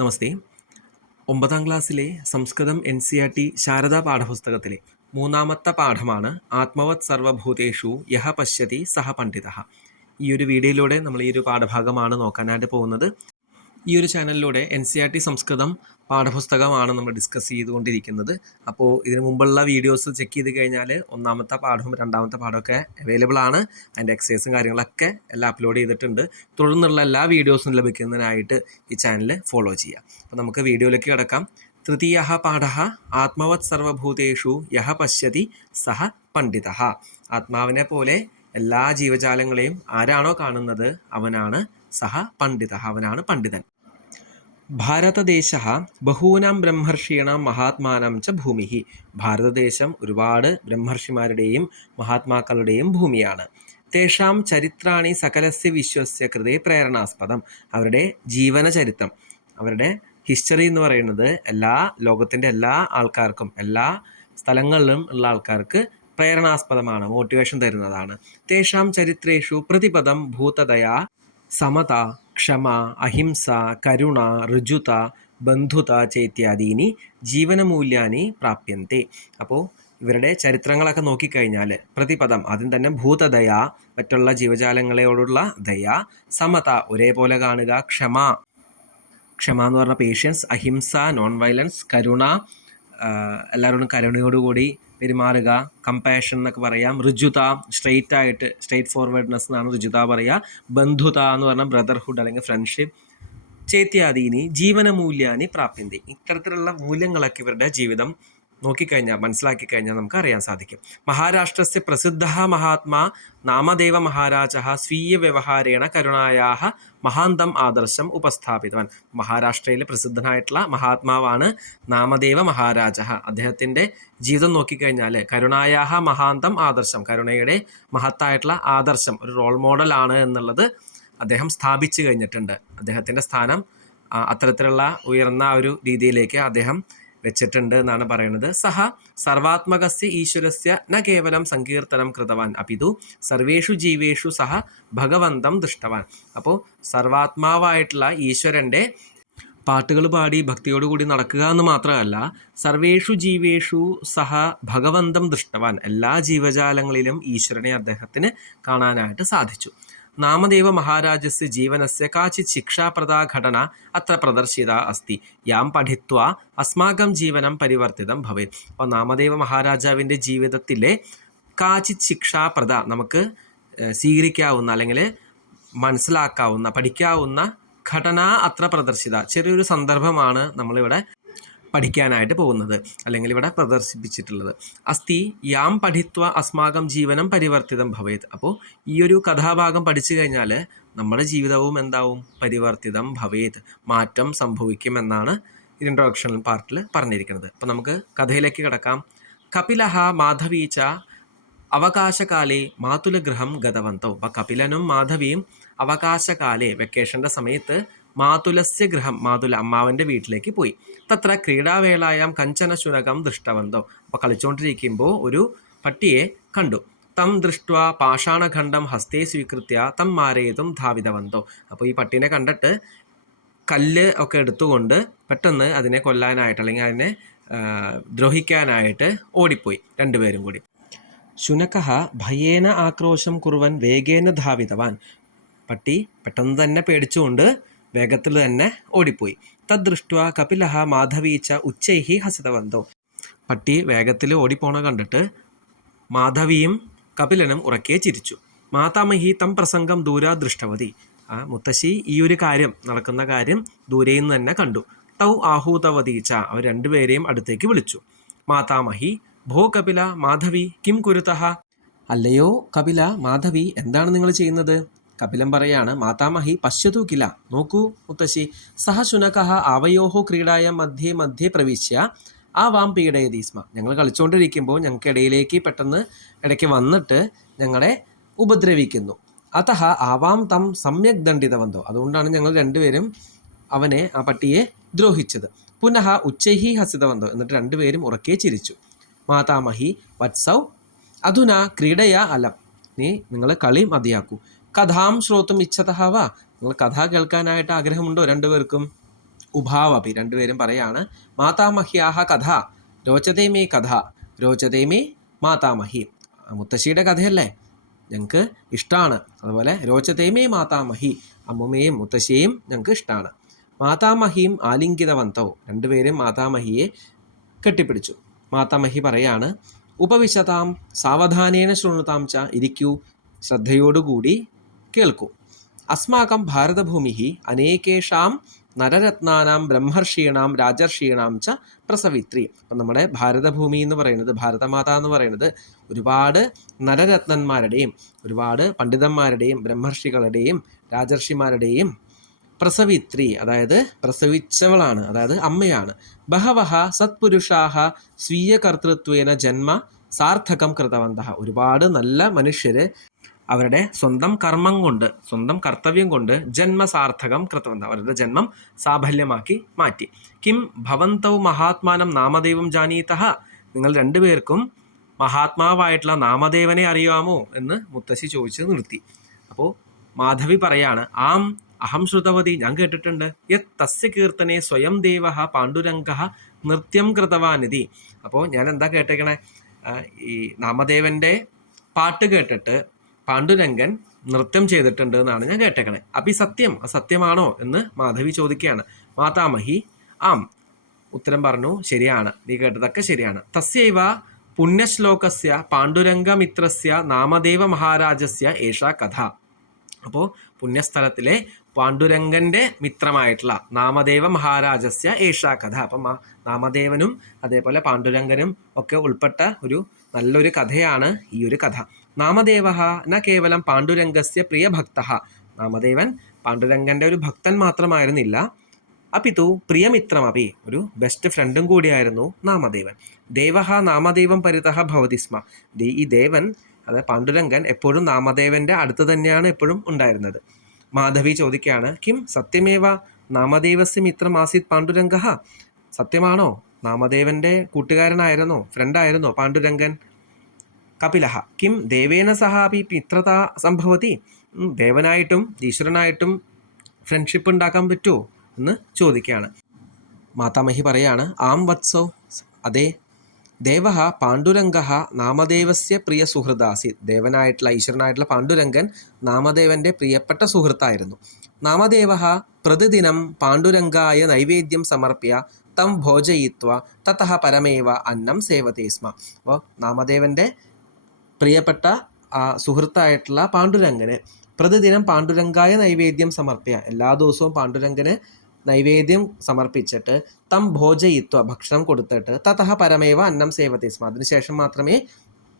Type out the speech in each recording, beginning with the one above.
നമസ്തേ. 9ാം ക്ലാസ്സിലെ സംസ്കൃതം NCERT ശാരദാ പാഠപുസ്തകത്തിലെ 3ാമത്തെ പാഠമാണ് ആത്മവത് സർവഭൂതേഷു യഹ പശ്യതി സഹ പണ്ഡിതഃ. ഈ ഒരു വീഡിയോയിലൂടെ നമ്മൾ ഈ ഒരു പാഠഭാഗമാണ് നോക്കാനായിട്ട് പോകുന്നത്. ഈ ഒരു ചാനലിലൂടെ NCERT സംസ്കൃതം പാഠപുസ്തകമാണ് നമ്മൾ ഡിസ്കസ് ചെയ്തുകൊണ്ടിരിക്കുന്നത്. അപ്പോൾ ഇതിന് മുമ്പുള്ള വീഡിയോസ് ചെക്ക് ചെയ്ത് കഴിഞ്ഞാൽ 1ാമത്തെ പാഠവും 2ാമത്തെ പാഠമൊക്കെ അവൈലബിൾ ആണ്. അതിൻ്റെ എക്സസൈസും കാര്യങ്ങളൊക്കെ എല്ലാം അപ്ലോഡ് ചെയ്തിട്ടുണ്ട്. തുടർന്നുള്ള എല്ലാ വീഡിയോസും ലഭിക്കുന്നതിനായിട്ട് ഈ ചാനൽ ഫോളോ ചെയ്യുക. അപ്പോൾ നമുക്ക് വീഡിയോയിലേക്ക് കിടക്കാം. തൃതീയഃ പാഠഃ ആത്മവത് സർവഭൂതേഷു യഹ പശ്യതി സഹ പണ്ഡിതഃ. ആത്മാവിനെ പോലെ എല്ലാ ജീവജാലങ്ങളെയും ആരാണോ കാണുന്നത് അവനാണ് സഹ പണ്ഡിതഃ, അവനാണ് പണ്ഡിതൻ. ഭാരതദേശഃ ബഹൂനാം ബ്രഹ്മർഷീണാം മഹാത്മാനം ച ഭൂമിഃ. ഭാരതദേശം ഒരുപാട് ബ്രഹ്മർഷിമാരുടെയും മഹാത്മാക്കളുടെയും ഭൂമിയാണ്. തേഷാം ചരിത്രാണി സകലസ്യ വിശ്വസ്യ കൃതേ പ്രേരണാസ്പദം. അവരുടെ ജീവന ചരിത്രം, അവരുടെ ഹിസ്റ്ററി എന്ന് പറയുന്നത് ലോകത്തിൻ്റെ എല്ലാ ആൾക്കാർക്കും എല്ലാ സ്ഥലങ്ങളിലും ഉള്ള ആൾക്കാർക്ക് പ്രേരണാസ്പദമാണ്, മോട്ടിവേഷൻ തരുന്നതാണ്. തേഷാം ചരിത്രേഷു പ്രതിപദം ഭൂതദയ, സമത, ക്ഷമ, അഹിംസ, കരുണ, ഋജുത, ബന്ധുത ചേത്യാദീനി ജീവനമൂല്യാനി പ്രാപ്യന്തെ. അപ്പോൾ ഇവരുടെ ചരിത്രങ്ങളൊക്കെ നോക്കിക്കഴിഞ്ഞാൽ പ്രതിപദം ആദ്യം തന്നെ ഭൂതദയ, മറ്റുള്ള ജീവജാലങ്ങളോടുള്ള ദയ, സമത ഒരേപോലെ കാണുക, ക്ഷമ എന്ന് പറഞ്ഞ പേഷ്യൻസ്, അഹിംസ നോൺ വയലൻസ്, കരുണ എല്ലാവരോടും കരുണയോടുകൂടി പെരുമാറുക, കമ്പാഷൻ എന്നൊക്കെ പറയാം, ഋജുത സ്ട്രെയിറ്റ് ഫോർവേഡ്നെസ് എന്നാണ് ഋജുത പറയുക, ബന്ധുത എന്ന് പറഞ്ഞാൽ ബ്രദർഹുഡ് അല്ലെങ്കിൽ ഫ്രണ്ട്ഷിപ്പ്, ചേത്യാദീനി ജീവനമൂല്യാനി പ്രാപ്യന്തി. ഇത്തരത്തിലുള്ള മൂല്യങ്ങളൊക്കെ ഇവരുടെ ജീവിതം നോക്കിക്കഴിഞ്ഞാൽ മനസ്സിലാക്കി കഴിഞ്ഞാൽ നമുക്ക് അറിയാൻ സാധിക്കും. മഹാരാഷ്ട്രസ്യ പ്രസിദ്ധ മഹാത്മാ നാമദേവ മഹാരാജ സ്വീയ വ്യവഹാരേണ കരുണായാഹ മഹാന്തം ആദർശം ഉപസ്ഥാപിതവാൻ. മഹാരാഷ്ട്രയിലെ പ്രസിദ്ധനായിട്ടുള്ള മഹാത്മാവാണ് നാമദേവ മഹാരാജ. അദ്ദേഹത്തിൻ്റെ ജീവിതം നോക്കിക്കഴിഞ്ഞാൽ കരുണായാഹ മഹാന്തം ആദർശം, കരുണയുടെ മഹത്തായിട്ടുള്ള ആദർശം, ഒരു റോൾ മോഡലാണ് എന്നുള്ളത് അദ്ദേഹം സ്ഥാപിച്ചു കഴിഞ്ഞിട്ടുണ്ട്. അദ്ദേഹത്തിൻ്റെ സ്ഥാനം അത്തരത്തിലുള്ള ഉയർന്ന ഒരു രീതിയിലേക്ക് അദ്ദേഹം വെച്ചിട്ടുണ്ട് എന്നാണ് പറയുന്നത്. സഹ സർവാത്മകസ്യ ഈശ്വരസ്യ ന കേവലം സങ്കീർത്തനം കൃതവാൻ അപിതു സർവേഷു ജീവേഷു സഹ ഭഗവന്തം ദൃഷ്ടവാൻ. അപ്പോൾ സർവാത്മാവായിട്ടുള്ള ഈശ്വരൻ്റെ പാട്ടുകൾ പാടി ഭക്തിയോടുകൂടി നടക്കുക എന്ന് മാത്രമല്ല, സർവേഷു ജീവേഷു സഹ ഭഗവന്തം ദൃഷ്ടവാൻ, എല്ലാ ജീവജാലങ്ങളിലും ഈശ്വരനെ അദ്ദേഹത്തിന് കാണാനായിട്ട് സാധിച്ചു. നാമദേവ മഹാരാജസ്യ ജീവനസ്യ കാചിത് ശിക്ഷാപ്രദാ ഘടന അത്ര പ്രദർശിത അസ്തി യാം പഠിത്വാ അസ്മാകം ജീവനം പരിവർത്തിതം ഭവേത്. അപ്പോൾ നാമദേവ മഹാരാജാവിൻ്റെ ജീവിതത്തിലെ കാചിത് ശിക്ഷാപ്രദ, നമുക്ക് സ്വീകരിക്കാവുന്ന അല്ലെങ്കിൽ മനസ്സിലാക്കാവുന്ന പഠിക്കാവുന്ന ഘടന അത്ര പ്രദർശിത, ചെറിയൊരു സന്ദർഭമാണ് നമ്മളിവിടെ പഠിക്കാനായിട്ട് പോകുന്നത് അല്ലെങ്കിൽ ഇവിടെ പ്രദർശിപ്പിച്ചിട്ടുള്ളത്. അസ്തി യാം പഠിത്വ അസ്മാകം ജീവനം പരിവർത്തിതം ഭവേത്. അപ്പോൾ ഈ ഒരു കഥാഭാഗം പഠിച്ചു കഴിഞ്ഞാൽ നമ്മുടെ ജീവിതവും എന്താവും? പരിവർത്തിതം ഭവേത്, മാറ്റം സംഭവിക്കുമെന്നാണ് ഇൻട്രൊഡക്ഷൻ പാർട്ടിൽ പറഞ്ഞിരിക്കുന്നത്. അപ്പോൾ നമുക്ക് കഥയിലേക്ക് കിടക്കാം. കപിലഹ മാധവീച്ച അവകാശകാലേ മാതുലഗൃഹം ഗതവന്തോ. അപ്പോൾ കപിലനും മാധവിയും അവകാശകാലേ വെക്കേഷൻ്റെ സമയത്ത് മാതുലസ്യ ഗൃഹം, മാതുല അമ്മാവൻ്റെ വീട്ടിലേക്ക് പോയി. തത്ര ക്രീഡാവേളായാം കഞ്ചന ശുനകം ദൃഷ്ടവന്തോ. അപ്പോൾ കളിച്ചുകൊണ്ടിരിക്കുമ്പോൾ ഒരു പട്ടിയെ കണ്ടു. തം ദൃഷ്ട്വാ പാഷാണഖണ്ഡം ഹസ്തേ സ്വീകൃത്യ തം മാരയിതും ധാവിതവന്തോ. അപ്പോൾ ഈ പട്ടീനെ കണ്ടിട്ട് കല്ല് ഒക്കെ എടുത്തുകൊണ്ട് പെട്ടെന്ന് അതിനെ കൊല്ലാനായിട്ട് അല്ലെങ്കിൽ അതിനെ ദ്രോഹിക്കാനായിട്ട് ഓടിപ്പോയി രണ്ടുപേരും കൂടി. ശുനകഃ ഭയേന ആക്രോശം കുറുവൻ വേഗേന ധാവിതവാൻ. പട്ടി പെട്ടെന്ന് തന്നെ പേടിച്ചുകൊണ്ട് വേഗത്തിൽ തന്നെ ഓടിപ്പോയി. തദ്ദൃഷ്ട്വാ കപിലഹ മാധവീച്ച ഉച്ചൈഹി ഹസിതവന്തോ. പട്ടി വേഗത്തിൽ ഓടിപ്പോണ കണ്ടിട്ട് മാധവിയും കപിലനും ഉറക്കെ ചിരിച്ചു. മാതാമഹി തം പ്രസംഗം ദൂരാ ദൃഷ്ടവതി. മുത്തശ്ശി ഈ ഒരു കാര്യം, നടക്കുന്ന കാര്യം ദൂരെ നിന്ന് തന്നെ കണ്ടു. തൗ ആഹൂതവതീച്ച, അവർ രണ്ടുപേരെയും അടുത്തേക്ക് വിളിച്ചു. മാതാമഹി ഭോ കപില മാധവി കിം കുരുതഃ. അല്ലയോ കപില, മാധവി, എന്താണ് നിങ്ങൾ ചെയ്യുന്നത്? കപിലൻ പറയാണ്, മാതാമഹി പശ്യതു കില, നോക്കൂ മുത്തശ്ശി, സഹ ശുനകഃ ആവയോഹോ ക്രീഡായ മധ്യേ പ്രവിശ്യ വാം പീഡയതി സ്മ. ഞങ്ങൾ കളിച്ചുകൊണ്ടിരിക്കുമ്പോൾ ഞങ്ങൾക്കിടയിലേക്ക് പെട്ടെന്ന് ഇടയ്ക്ക് വന്നിട്ട് ഞങ്ങളെ ഉപദ്രവിക്കുന്നു. അതഹ ആവാം തം സമ്യക് ദണ്ഡിതവന്തോ. അതുകൊണ്ടാണ് ഞങ്ങൾ രണ്ടുപേരും അവനെ, ആ പട്ടിയെ ദ്രോഹിച്ചത്. പുനഃ ഉച്ചൈഹി ഹസിതവന്തോ. എന്നിട്ട് രണ്ടുപേരും ഉറക്കെ ചിരിച്ചു. മാതാമഹി വത്സൗ അധുന ക്രീഡയ അലം. നിങ്ങൾ കളി മതിയാക്കൂ. കഥാം ശ്രോത്തും ഇച്ഛതഃ വാ. നിങ്ങൾ കഥ കേൾക്കാനായിട്ട് ആഗ്രഹമുണ്ടോ രണ്ടുപേർക്കും? ഉഭാവപി രണ്ടുപേരും പറയാണ് മാതാമഹ്യാഹ കഥ രോചതേ മേ കഥ രോചതേ മേ മാതാമഹി. മുത്തശ്ശിയുടെ കഥയല്ലേ, ഞങ്ങൾക്ക് ഇഷ്ടമാണ്. അതുപോലെ രോചതേ മേ മാതാമഹി, അമ്മുമ്മയും മുത്തശ്ശിയെയും ഞങ്ങൾക്ക് ഇഷ്ടമാണ്. മാതാമഹിയും ആലിംഗിതവന്തോ, രണ്ടുപേരും മാതാമഹിയെ കെട്ടിപ്പിടിച്ചു. മാതാമഹി പറയാണ് ഉപവിശതാം സാവധാനേന ശൃണുതാം ച, ഇരിക്കൂ, ശ്രദ്ധയോടുകൂടി കേൾക്കൂ. അസ്മാകം ഭാരതഭൂമി അനേകേഷാം നരരത്നാനാം ബ്രഹ്മർഷീണാം രാജർഷീണാം ച പ്രസവിത്രി. അപ്പം നമ്മുടെ ഭാരതഭൂമി എന്ന് പറയുന്നത്, ഭാരതമാത എന്ന് പറയുന്നത് ഒരുപാട് നരരത്നന്മാരുടെയും ഒരുപാട് പണ്ഡിതന്മാരുടെയും ബ്രഹ്മർഷികളുടെയും രാജർഷിമാരുടെയും പ്രസവിത്രി, അതായത് പ്രസവിച്ചവളാണ്, അതായത് അമ്മയാണ്. ബഹവഹ സത്പുരുഷാഹ സ്വീയ കർത്തൃത്വേന ജന്മ സാർത്ഥകം കൃതവന്തഃ, ഒരുപാട് നല്ല മനുഷ്യർ അവരുടെ സ്വന്തം കർമ്മം കൊണ്ട്, സ്വന്തം കർത്തവ്യം കൊണ്ട് ജന്മസാർത്ഥകം കൃതവന്തഃ, അവരുടെ ജന്മം സാഫല്യമാക്കി മാറ്റി. കിം ഭവന്തൗ മഹാത്മാനം നാമദേവം ജാനീതഃ, നിങ്ങൾ രണ്ടുപേർക്കും മഹാത്മാവായിട്ടുള്ള നാമദേവനെ അറിയാമോ എന്ന് മുത്തശ്ശി ചോദിച്ച് നിർത്തി. അപ്പോൾ മാധവി പറയാണ് ആം അഹം ശ്രുതവതി, ഞാൻ കേട്ടിട്ടുണ്ട്. യത് തസ്യ കീർത്തനെ സ്വയം ദേവ പാണ്ഡുരംഗ നൃത്യം കൃതവാനിധി. അപ്പോൾ ഞാൻ എന്താ കേട്ടേക്കണേ, ഈ നാമദേവൻ്റെ പാട്ട് കേട്ടിട്ട് പാണ്ഡുരംഗൻ നൃത്യം ചെയ്തിട്ടുണ്ട് എന്നാണ് ഞാൻ കേട്ടേക്കണേ. അപ്പം ഈ സത്യം സത്യമാണോ എന്ന് മാധവി ചോദിക്കുകയാണ്. മാതാമഹി ആം, ഉത്തരം പറഞ്ഞു, ശരിയാണ്, നീ കേട്ടതൊക്കെ ശരിയാണ്. തസ്യൈവ പുണ്യശ്ലോകസ്യ പാണ്ഡുരംഗമിത്രസ്യ നാമദേവ മഹാരാജസ്യ ഏഷാ കഥ. അപ്പോൾ പുണ്യസ്ഥലത്തിലെ പാണ്ഡുരംഗൻ്റെ മിത്രമായിട്ടുള്ള നാമദേവ മഹാരാജസ്യ ഏഷാ കഥ. അപ്പം നാമദേവനും അതേപോലെ പാണ്ഡുരംഗനും ഒക്കെ ഉൾപ്പെട്ട ഒരു നല്ലൊരു കഥയാണ് ഈ ഒരു കഥ. നാമദേവ ന കേവലം പാണ്ഡുരംഗസ്യ പ്രിയഭക്ത, നാമദേവൻ പാണ്ഡുരംഗൻ്റെ ഒരു ഭക്തൻ മാത്രമായിരുന്നില്ല, അപ്പിതു പ്രിയമിത്രമപി, ഒരു ബെസ്റ്റ് ഫ്രണ്ടും കൂടിയായിരുന്നു നാമദേവൻ. ദേവ നാമദേവം പരിതഃ ഭവതി സ്മ, ഈ ദേവൻ, അതായത് പാണ്ഡുരംഗൻ എപ്പോഴും നാമദേവൻ്റെ അടുത്ത് തന്നെയാണ് എപ്പോഴും ഉണ്ടായിരുന്നത്. മാധവി ചോദിക്കുകയാണ് കിം സത്യമേവ നാമദേവസ്യ മിത്രം ആസീത് പാണ്ഡുരംഗ, സത്യമാണോ, നാമദേവൻ്റെ കൂട്ടുകാരനായിരുന്നോ, ഫ്രണ്ടായിരുന്നോ പാണ്ഡുരംഗൻ? കപിലഹ കിം ദേവേന സഹാപി മിത്രത സംഭവതി, ദേവനായിട്ടും ഈശ്വരനായിട്ടും ഫ്രണ്ട്ഷിപ്പ് ഉണ്ടാക്കാൻ പറ്റുമോ എന്ന് ചോദിക്കുകയാണ്. മാതാമഹി പറയാണ് ആം വത്സോ, അതെ, ദേവ പാണ്ഡുരംഗ നാമദേവസ്യ പ്രിയ സുഹൃദാസി, ദേവനായിട്ടുള്ള ഈശ്വരനായിട്ടുള്ള പാണ്ഡുരംഗൻ നാമദേവൻ്റെ പ്രിയപ്പെട്ട സുഹൃത്തായിരുന്നു. നാമദേവ പ്രതിദിനം പാണ്ഡുരംഗായ നൈവേദ്യം സമർപ്യ തം ഭോജയിത്വ തതഃ പരമേവ അന്നം സേവതേ സ്മ. അപ്പോൾ നാമദേവൻ്റെ പ്രിയപ്പെട്ട സുഹൃത്തായിട്ടുള്ള പാണ്ഡുരംഗന് പ്രതിദിനം പാണ്ഡുരംഗായ നൈവേദ്യം സമർപ്യ, എല്ലാ ദിവസവും പാണ്ഡുരംഗന് നൈവേദ്യം സമർപ്പിച്ചിട്ട് തം ഭോജയിത്വ, ഭക്ഷണം കൊടുത്തിട്ട് തതഃ പരമേവ അന്നം സേവതേ സ്മ, അതിനുശേഷം മാത്രമേ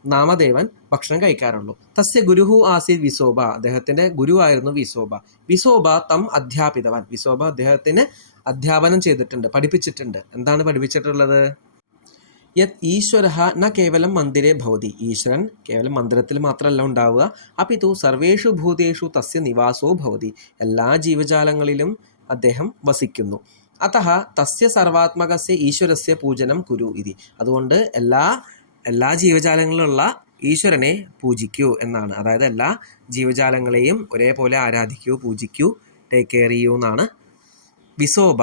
നാമദേവൻ ഭക്ഷണം കഴിക്കാറുള്ളൂ. തസ്യ ഗുരുഹു ആസീത് വിസോബ, അദ്ദേഹത്തിൻ്റെ ഗുരുവായിരുന്നു വിസോബ. വിസോബ തം അധ്യാപിതവാൻ, വിസോബ അദ്ദേഹത്തിന് അധ്യാപനം ചെയ്തിട്ടുണ്ട്, പഠിപ്പിച്ചിട്ടുണ്ട്. എന്താണ് പഠിപ്പിച്ചിട്ടുള്ളത്? യത് ഈശ്വര ന കേവലം മന്ദിരേ ഭവതി, ഈശ്വരൻ കേവലം മന്ദിരത്തിൽ മാത്രമല്ല ഉണ്ടാവുക, അപ്പിതു സർവേഷു ഭൂതേഷു തസ്യ നിവാസോ ഭവതി, എല്ലാ ജീവജാലങ്ങളിലും അദ്ദേഹം വസിക്കുന്നു. അതഃ തസ്യ സർവാത്മകസ്യ ഈശ്വരസ്യ പൂജനം കുരു ഇതി, അതുകൊണ്ട് എല്ലാ ജീവജാലങ്ങളിലുള്ള ഈശ്വരനെ പൂജിക്കൂ എന്നാണ്. അതായത് എല്ലാ ജീവജാലങ്ങളെയും ഒരേപോലെ ആരാധിക്കൂ, പൂജിക്കൂ, ടേക്ക് കെയർ ചെയ്യൂ എന്നാണ് വിസോബ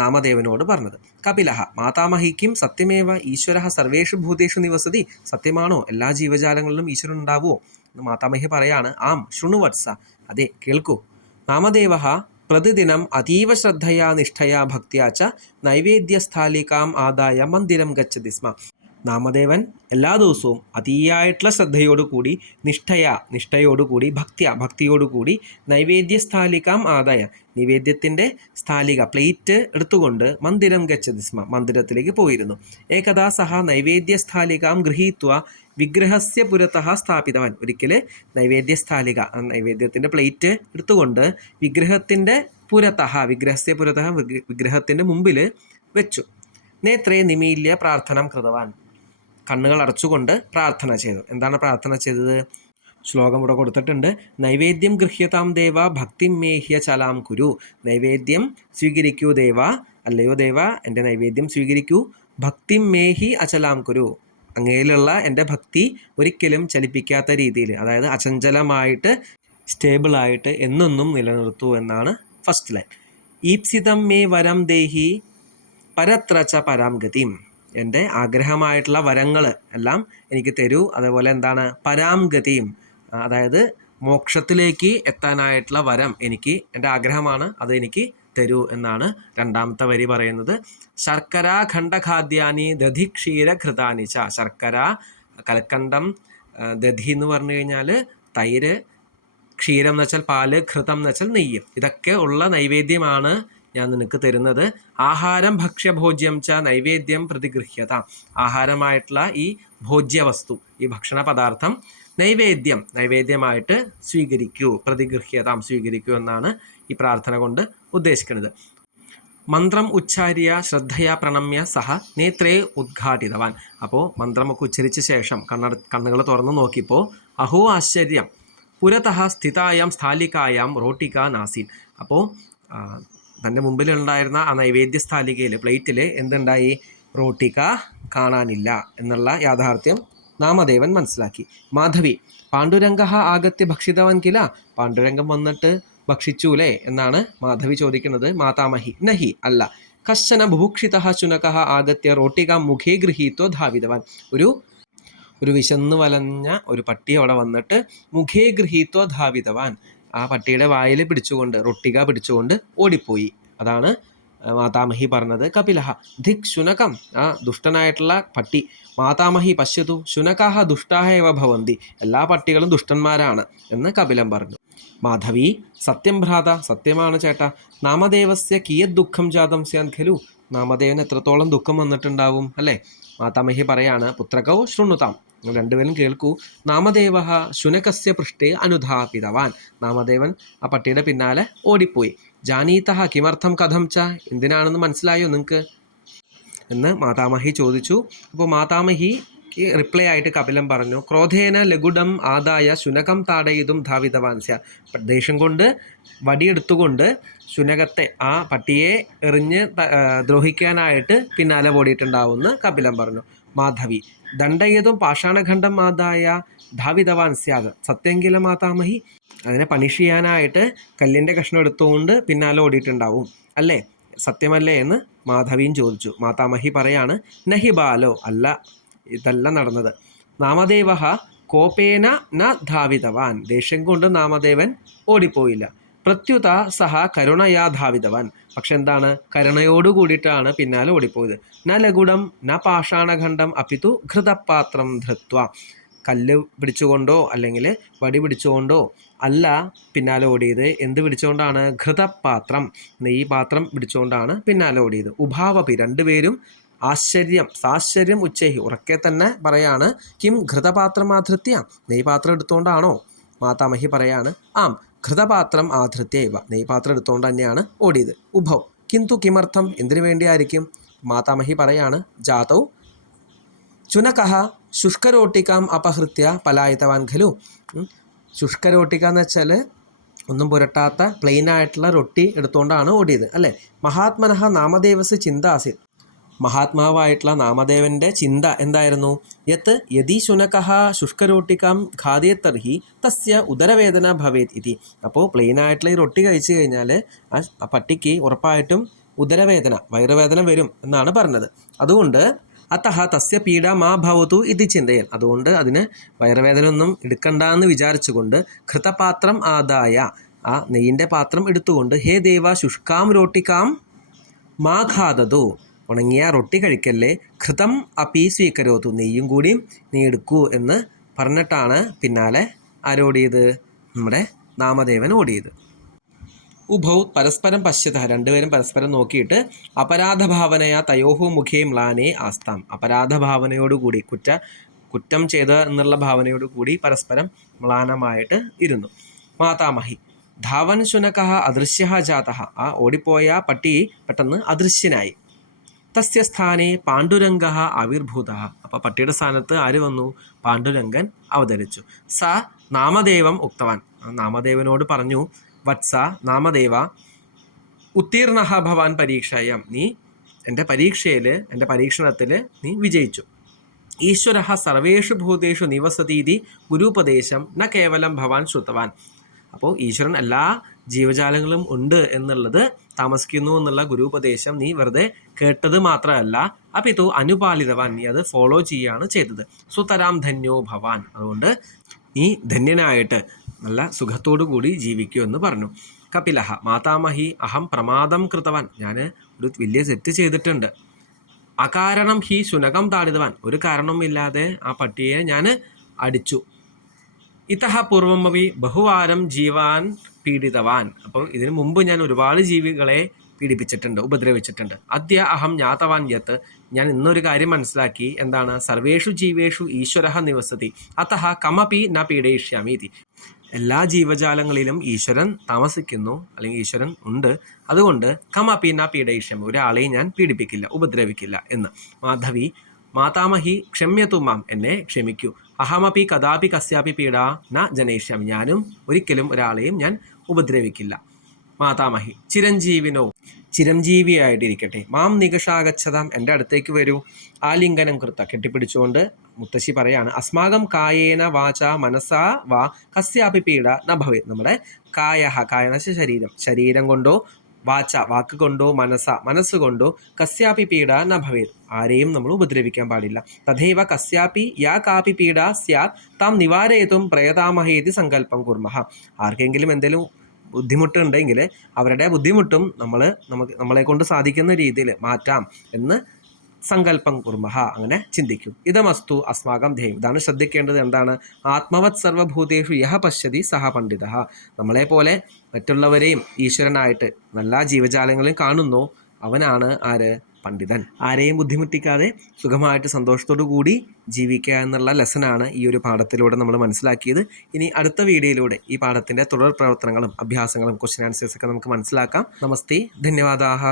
നാമദേവനോട് പറഞ്ഞത്. കപിലഹ മാതാമഹിക്കും സത്യമേവ ഈശ്വര സർവേഷു ഭൂതേഷു നിവസതി, സത്യമാണോ, എല്ലാ ജീവജാലങ്ങളിലും ഈശ്വരൻ ഉണ്ടാവുമോ എന്ന് മാതാമഹി പറയാണ്. ആം ശൃണുവത്സ, അതെ, കേൾക്കൂ. നാമദേവ പ്രതിദിനം അതീവ ശ്രദ്ധയാ നിഷ്ഠയാ ഭക്തിയാ ച നൈവേദ്യസ്ഥാലികാം ആദായ മന്ദിരം ഗച്ഛതി സ്മ, നാമദേവൻ എല്ലാ ദിവസവും അതിയായിട്ടുള്ള ശ്രദ്ധയോടുകൂടി നിഷ്ഠയോടുകൂടി ഭക്തിയോടുകൂടി നൈവേദ്യസ്ഥാലികാം ആദായ, നിവേദ്യത്തിൻ്റെ സ്ഥാലിക പ്ലേറ്റ് എടുത്തുകൊണ്ട് മന്ദിരം ഗച്ഛതി സ്മ, മന്ദിരത്തിലേക്ക് പോയിരുന്നു. ഏകദാ സഹ നൈവേദ്യസ്ഥാലികാം ഗൃഹീത്വ വിഗ്രഹസ്യ പുരതഃ സ്ഥാപിതവാൻ, ഒരിക്കൽ നൈവേദ്യസ്ഥാലിക, നൈവേദ്യത്തിൻ്റെ പ്ലേറ്റ് എടുത്തുകൊണ്ട് വിഗ്രഹസ്യ പുരതഃ വിഗ്രഹത്തിൻ്റെ മുമ്പിൽ വെച്ചു. നേത്രേ നിമീല്യ പ്രാർത്ഥനം കൃതവാൻ, കണ്ണുകൾ അടച്ചുകൊണ്ട് പ്രാർത്ഥന ചെയ്തു. എന്താണ് പ്രാർത്ഥന ചെയ്തത്? ശ്ലോകം ഇവിടെ കൊടുത്തിട്ടുണ്ട്. നൈവേദ്യം ഗൃഹ്യതാം ദേവ ഭക്തിം മേഹ്യ ചലാം കുരു, നൈവേദ്യം സ്വീകരിക്കൂ ദേവ, അല്ലയോ ദേവ എൻ്റെ നൈവേദ്യം സ്വീകരിക്കൂ. ഭക്തിം മേഹി അചലാം കുരു, അങ്ങയിലുള്ള എൻ്റെ ഭക്തി ഒരിക്കലും ചലിപ്പിക്കാത്ത രീതിയിൽ, അതായത് അചഞ്ചലമായിട്ട് സ്റ്റേബിളായിട്ട് എന്നൊന്നും നിലനിർത്തൂ എന്നാണ് ഫസ്റ്റ് ലൈൻ. ഈപ്സിതം മേ വരം ദേഹി പരത്ര ച പരാം ഗതിം. എൻ്റെ ആഗ്രഹമായിട്ടുള്ള വരങ്ങൾ എല്ലാം എനിക്ക് തരൂ. അതേപോലെ എന്താണ് പരാം ഗതിയും, അതായത് മോക്ഷത്തിലേക്ക് എത്താനായിട്ടുള്ള വരം എനിക്ക്, എൻ്റെ ആഗ്രഹമാണ്, അത് എനിക്ക് തരൂ എന്നാണ് രണ്ടാമത്തെ വരി പറയുന്നത്. ശർക്കര ഖണ്ഡഖാദ്യാനി ദധി ക്ഷീര ഘൃതാനി ച. ശർക്കര, കൽക്കണ്ടം, ദധി എന്ന് പറഞ്ഞു കഴിഞ്ഞാൽ തൈര്, ക്ഷീരം എന്ന് വെച്ചാൽ പാല്, ഘൃതം എന്ന് വെച്ചാൽ നെയ്യ്. ഇതൊക്കെ ഉള്ള നൈവേദ്യമാണ് ഞാൻ നിനക്ക് തരുന്നത്. ആഹാരം ഭക്ഷ്യഭോജ്യം ച നൈവേദ്യം പ്രതിഗൃഹ്യത. ആഹാരമായിട്ടുള്ള ഈ ഭോജ്യവസ്തു, ഈ ഭക്ഷണ പദാർത്ഥം നൈവേദ്യമായിട്ട് സ്വീകരിക്കൂ. പ്രതിഗൃഹ്യതാം, സ്വീകരിക്കൂ എന്നാണ് ഈ പ്രാർത്ഥന കൊണ്ട് ഉദ്ദേശിക്കുന്നത്. മന്ത്രം ഉച്ചാര്യ ശ്രദ്ധയാ പ്രണമ്യ സഹ നേത്രേ ഉദ്ഘാടിതവാൻ. അപ്പോൾ മന്ത്രമൊക്കെ ഉച്ചരിച്ച ശേഷം കണ്ണുകൾ തുറന്നു നോക്കിയപ്പോൾ അഹോ ആശ്ചര്യം പുരതഃ സ്ഥിതായാം സ്ഥാലികായാം റോട്ടിക നാസീൻ. അപ്പോൾ തൻ്റെ മുമ്പിലുണ്ടായിരുന്ന ആ നൈവേദ്യ സ്ഥാലികയിൽ, പ്ലേറ്റിൽ എന്തുണ്ടായി? റോട്ടിക കാണാനില്ല എന്നുള്ള യാഥാർത്ഥ്യം നാമദേവൻ മനസ്സിലാക്കി. മാധവി പാണ്ഡുരംഗ ആഗത്യ ഭക്ഷിതവൻ കില. പാണ്ഡുരംഗം വന്നിട്ട് ഭക്ഷിച്ചൂലേ എന്നാണ് മാധവി ചോദിക്കുന്നത്. മാതാമഹി നഹി, അല്ല. കശ്ചന ബുഭുക്ഷിത ശുനക ആഗത്യ റോട്ടിക മുഖേ ഗൃഹീത്വ ധാവിതവാൻ. ഒരു വിശന്ന് വലഞ്ഞ ഒരു പട്ടി അവിടെ വന്നിട്ട് മുഖേ ഗൃഹീത്വ ധാവിതവാൻ, ആ പട്ടിയുടെ വായിൽ പിടിച്ചുകൊണ്ട്, റൊട്ടിക പിടിച്ചുകൊണ്ട് ഓടിപ്പോയി. അതാണ് മാതാമഹി പറഞ്ഞത്. കപിലഹ ധിക് ശുനകം, ആ ദുഷ്ടനായിട്ടുള്ള പട്ടി. മാതാമഹി പശ്യതു ശുനകാഹ ദുഷ്ടാഹ ഏവ ഭവന്തി. എല്ലാ പട്ടികളും ദുഷ്ടന്മാരാണ് എന്ന് കപിലൻ പറഞ്ഞു. മാധവി സത്യം ഭ്രാത, സത്യമാണ് ചേട്ടാ. നാമദേവസ്യ കിയത് ദുഃഖം ജാതം സ്യാൻ ഖലു. നാമദേവന് എത്രത്തോളം ദുഃഖം വന്നിട്ടുണ്ടാവും അല്ലേ? മാതാമഹി പറയാണ് പുത്രകൗ ശൃണുതാം, രണ്ടുപേരും കേൾക്കൂ. നാമദേവ ശുനകസ്യ പൃഷ്ഠേ അനുധാപിതവാൻ. നാമദേവൻ ആ പട്ടിയുടെ പിന്നാലെ ഓടിപ്പോയി. ജാനീതഃ കിമർത്ഥം കഥം ച. എന്തിനാണെന്ന് മനസ്സിലായോ നിങ്ങൾക്ക് എന്ന് മാതാമഹി ചോദിച്ചു. അപ്പോൾ മാതാമഹിക്ക് റിപ്ലൈ ആയിട്ട് കപിലൻ പറഞ്ഞു, ക്രോധേന ലഘുഡം ആദായ ശുനകം താടയിതും ധാവിതവാൻ സ്യ. ദേഷ്യം കൊണ്ട് വടിയെടുത്തുകൊണ്ട് ശുനകത്തെ, ആ പട്ടിയെ എറിഞ്ഞ് ദ്രോഹിക്കാനായിട്ട് പിന്നാലെ ഓടിയിട്ടുണ്ടാവുമെന്ന് കപിലൻ പറഞ്ഞു. മാധവി ദണ്ഡയതും പാഷാണഖണ്ഡം ആദായ ധാവിതവാൻ സ്യാത്. സത്യങ്കില മാതാമഹി, അതിനെ പണിഷ് ചെയ്യാനായിട്ട് കല്ലിൻ്റെ കഷ്ണം എടുത്തുകൊണ്ട് പിന്നാലെ ഓടിയിട്ടുണ്ടാവും അല്ലേ? സത്യമല്ലേ എന്ന് മാധവിയും ചോദിച്ചു. മാതാമഹി പറയാണ് നഹി ബാലോ, അല്ല, ഇതല്ല നടന്നത്. നാമദേവ കോപേന ന ധാവിതവാൻ. ദേഷ്യം കൊണ്ട് നാമദേവൻ ഓടിപ്പോയില്ല. പ്രത്യുത സഹ കരുണയാ ധാവിതവാൻ. പക്ഷെ എന്താണ്? കരുണയോട് കൂടിയിട്ടാണ് പിന്നാലെ ഓടിപ്പോയത്. ന ലഘുടം ന പാഷാണഖണ്ഡം അപ്പിതു ഘൃതപാത്രം ധൃത്വ. കല്ല് പിടിച്ചുകൊണ്ടോ അല്ലെങ്കിൽ വടി പിടിച്ചുകൊണ്ടോ അല്ല പിന്നാലെ ഓടിയത്. എന്ത് പിടിച്ചുകൊണ്ടാണ്? ഘൃതപാത്രം, നെയ്യ് പാത്രം പിടിച്ചുകൊണ്ടാണ് പിന്നാലെ ഓടിയത്. ഉഭാവപി, രണ്ടുപേരും സാശ്ചര്യം ഉച്ചേഹി, ഉറക്കെ തന്നെ പറയാണ്. കിം ഘൃതപാത്രം ആധൃത്യ, നെയ്പാത്രം എടുത്തുകൊണ്ടാണോ? മാതാമഹി പറയാണ് ആം ഘൃതപാത്രം ആധൃത്യ ഇവ, നെയ്പാത്രം എടുത്തുകൊണ്ട് തന്നെയാണ് ഓടിയത്. ഉഭൗ കിന്തു കിമർത്ഥം, എന്തിനു വേണ്ടിയായിരിക്കും? മാതാമഹി പറയാണ് ജാതൗ ചുനകഃ ശുഷ്കരോട്ടിക്കാം അപഹൃത്യ പലായതവാൻ ഖലു. ശുഷ്കരോട്ടിക്ക എന്ന് വെച്ചാൽ ഒന്നും പുരട്ടാത്ത പ്ലെയിൻ ആയിട്ടുള്ള റൊട്ടി എടുത്തുകൊണ്ടാണ് ഓടിയത് അല്ലേ? മഹാത്മനഃ നാമദേവസ് ചിന്ത ആസിത്. മഹാത്മാവായിട്ടുള്ള നാമദേവൻ്റെ ചിന്ത എന്തായിരുന്നു? യത് യദി ശുനകഃ ശുഷ്കരോട്ടിക്കാം ഖാദേ തർഹി തസ്യ ഉദരവേദന ഭവേത് ഇതി. അപ്പോൾ പ്ലെയിൻ ആയിട്ടുള്ള ഈ റൊട്ടി കഴിച്ചു കഴിഞ്ഞാൽ ആ പട്ടിക്ക് ഉറപ്പായിട്ടും ഉദരവേദന, വയറുവേദന വരും എന്നാണ് പറഞ്ഞത്. അതുകൊണ്ട് അത്തഹ തസ്യ പീഡ മാ ഭവതു ഇതി ചിന്തയൻ, അതുകൊണ്ട് അതിന് വയറുവേദന ഒന്നും എടുക്കണ്ടെന്ന് വിചാരിച്ചുകൊണ്ട് ഘൃതപാത്രം ആദായ, ആ നെയ്യിൻ്റെ പാത്രം എടുത്തുകൊണ്ട് ഹേ ദേവ ശുഷ്കാം റോട്ടിക്കാം മാ ഖാദതു, ഉണങ്ങിയ റൊട്ടി കഴിക്കല്ലേ, ഘൃതം അപി സ്വീകരോതു, നെയ്യും കൂടിയും നീ എടുക്കൂ എന്ന് പറഞ്ഞിട്ടാണ് പിന്നാലെ ആരോടിയത്? നമ്മുടെ നാമദേവൻ ഓടിയത്. ഉഭൗ പരസ്പരം പശ്യത, രണ്ടുപേരും പരസ്പരം നോക്കിയിട്ട് അപരാധഭാവനയാ തയോഹു മുഖേ മ്ലാനേ ആസ്താം, അപരാധഭാവനയോടുകൂടി കുറ്റം ചെയ്ത എന്നുള്ള ഭാവനയോടുകൂടി പരസ്പരം മ്ലാനമായിട്ട് ഇരുന്നു. മാതാമഹി ധാവൻ ശുനകഃ അദൃശ്യഃ ജാതഃ, ആ ഓടിപ്പോയ പട്ടി പെട്ടെന്ന് അദൃശ്യനായി. തസ്യ സ്ഥാനെ പാണ്ഡുരംഗഃ ആവിർഭൂതഃ, അപ്പോൾ പട്ടിയുടെ സ്ഥാനത്ത് ആര് വന്നു? പാണ്ഡുരംഗൻ അവതരിച്ചു. സ നാമദേവം ഉക്തവാൻ, നാമദേവനോട് പറഞ്ഞു വത്സ നാമദേവ ഉത്തീർണഃ ഭവാൻ പരീക്ഷായാം, നീ എൻ്റെ പരീക്ഷയിൽ, എൻ്റെ പരീക്ഷണത്തിൽ നീ വിജയിച്ചു. ഈശ്വരഃ സർവേഷു ഭൂതേഷു നിവസതീതി ഗുരുപദേശം ന കേവലം ഭവാൻ ശ്രുതവാൻ. അപ്പോൾ ഈശ്വരൻ എല്ലാ ജീവജാലങ്ങളും ഉണ്ട് എന്നുള്ളത് താമസിക്കുന്നു എന്നുള്ള ഗുരുപദേശം നീ വെറുതെ കേട്ടത് മാത്രമല്ല അപിതു അനുപാലിതവാൻ, നീ അത് ഫോളോ ചെയ്യുകയാണ് ചെയ്തത്. സുതരാം ധന്യോ ഭവാൻ, അതുകൊണ്ട് നീ ധന്യനായിട്ട് നല്ല സുഖത്തോടു കൂടി ജീവിക്കൂ എന്ന് പറഞ്ഞു. കപിലഹ മാതാമഹി അഹം പ്രമാദം കൃതവാൻ, ഞാൻ ഒരു വലിയ തെറ്റ് ചെയ്തിട്ടുണ്ട്. അകാരണം ഹി ശുനകം താടിതവാൻ, ഒരു കാരണവുമില്ലാതെ ആ പട്ടിയെ ഞാൻ അടിച്ചു. ഇതഹ പൂർവമവി ബഹുവാരം ജീവാൻ പീഡിതവാൻ, അപ്പോൾ ഇതിനു മുമ്പ് ഞാൻ ഒരുപാട് ജീവികളെ പീഡിപ്പിച്ചിട്ടുണ്ട്, ഉപദ്രവിച്ചിട്ടുണ്ട്. അദ്യ അഹം ജ്ഞാതവാൻ യത്ത്, ഞാൻ ഇന്നൊരു കാര്യം മനസ്സിലാക്കി, എന്താണ്? സർവേഷു ജീവേഷു ഈശ്വരഃ നിവസതി അതഃ കമപി ന പീഡയിഷ്യാമി ഇതി, എല്ലാ ജീവജാലങ്ങളിലും ഈശ്വരൻ താമസിക്കുന്നു, അല്ലെങ്കിൽ ഈശ്വരൻ ഉണ്ട്, അതുകൊണ്ട് കമപി ന പീഡയിഷ്യാമി, ഒരാളെയും ഞാൻ പീഡിപ്പിക്കില്ല, ഉപദ്രവിക്കില്ല എന്ന്. മാധവി മാതാമഹി ക്ഷമ്യതു മാം, എന്നെ ക്ഷമിക്കൂ. അഹമപി കഥാപി കസ്യാപി പീഡ ന ജനയിഷ്യാമി, ഞാനും ഒരിക്കലും ഒരാളെയും ഞാൻ ഉപദ്രവിക്കില്ല. മാതാമഹി ചിരഞ്ജീവിനോ, ചിരഞ്ജീവിയായിട്ടിരിക്കട്ടെ. മാം നികഷാഗച്ഛതാം, എൻ്റെ അടുത്തേക്ക് വരൂ. ആലിംഗനം കൃത്ത, കെട്ടിപ്പിടിച്ചുകൊണ്ട് മുത്തശ്ശി പറയാണ്, അസ്മാകം കായേന വാച മനസാ വാ കസ്യാപി പീഡ ന ഭവേത്, നമ്മുടെ കായെന്ന് വെച്ചാൽ ശരീരം, ശരീരം കൊണ്ടോ വാച വാക്ക് കൊണ്ടോ മനസ്സുകൊണ്ടോ കസ്യാപി പീഡ ന ഭവേത്, ആരെയും നമ്മൾ ഉപദ്രവിക്കാൻ പാടില്ല. തഥൈവ കസ്യാപി യാ കാപി പീഡ സ്യാത് താം നിവാരയിതും പ്രയതാമഹേതി സങ്കല്പം കുർമഃ, ആർക്കെങ്കിലും എന്തെങ്കിലും ബുദ്ധിമുട്ടുണ്ടെങ്കിൽ അവരുടെ ബുദ്ധിമുട്ടും നമ്മളെ കൊണ്ട് സാധിക്കുന്ന രീതിയിൽ മാറ്റാം എന്ന് സങ്കല്പം കുർമഃ, അങ്ങനെ ചിന്തിക്കും. ഇതമസ്തു അസ്മാകം ധ്യേയം, ഇതാണ് ശ്രദ്ധിക്കേണ്ടത്. എന്താണ്? ആത്മവത് സർവഭൂതേഷു യഹ പശ്യതി സഹ പണ്ഡിതഃ, നമ്മളെപ്പോലെ മറ്റുള്ളവരെയും ഈശ്വരനായിട്ട് എല്ലാ ജീവജാലങ്ങളെയും കാണുന്നു, അവനാണ് ആര്? പണ്ഡിതൻ. ആരെയും ബുദ്ധിമുട്ടിക്കാതെ സുഖമായിട്ട് സന്തോഷത്തോടു കൂടി ജീവിക്കുക എന്നുള്ള ലെസനാണ് ഈ ഒരു പാഠത്തിലൂടെ നമ്മൾ മനസ്സിലാക്കിയത്. ഇനി അടുത്ത വീഡിയോയിലൂടെ ഈ പാഠത്തിൻ്റെ തുടർ പ്രവർത്തനങ്ങളും അഭ്യാസങ്ങളും ക്വസ്റ്റ്യൻ ആൻസേഴ്സൊക്കെ നമുക്ക് മനസ്സിലാക്കാം. നമസ്തേ, ധന്യവാദാഹ.